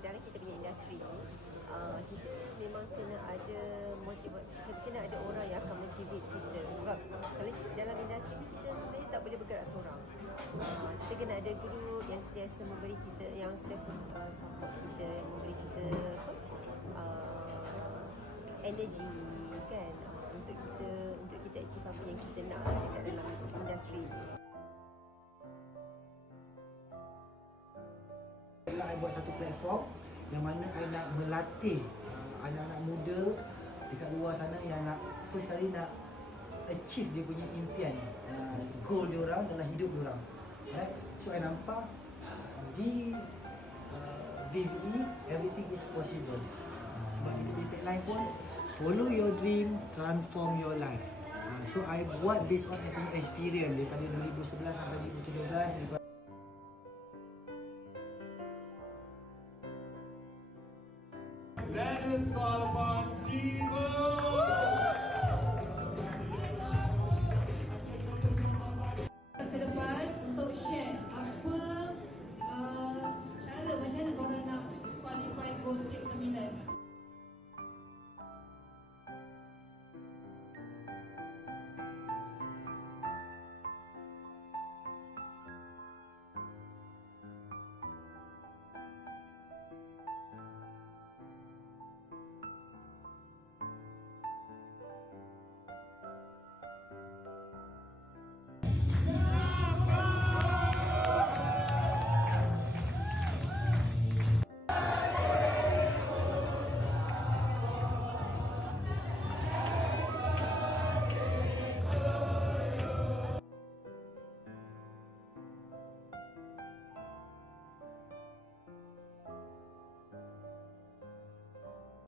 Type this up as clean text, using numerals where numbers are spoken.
Dalam kita punya industri ni, kita memang kena ada motivasi, kena ada orang yang akan motivate kita. Sebab kalau dalam industri ni kita sebenarnya tak boleh bergerak seorang. Kita kena ada guru yang sentiasa memberi kita, yang sentiasa support kita, yang memberi kita energi kan, untuk kita achieve apa yang kita nak dekat dalam industri ni. I buat satu platform yang mana I nak melatih anak-anak muda dekat luar sana yang nak first kali nak achieve dia punya impian, goal dia orang dalam hidup dia orang. Right? So I nampak di VVE everything is possible. Sebab kita punya tagline pun follow your dream, transform your life. So I buat based on I punya experience daripada 2011 sampai 2017. Let us call upon Jesus.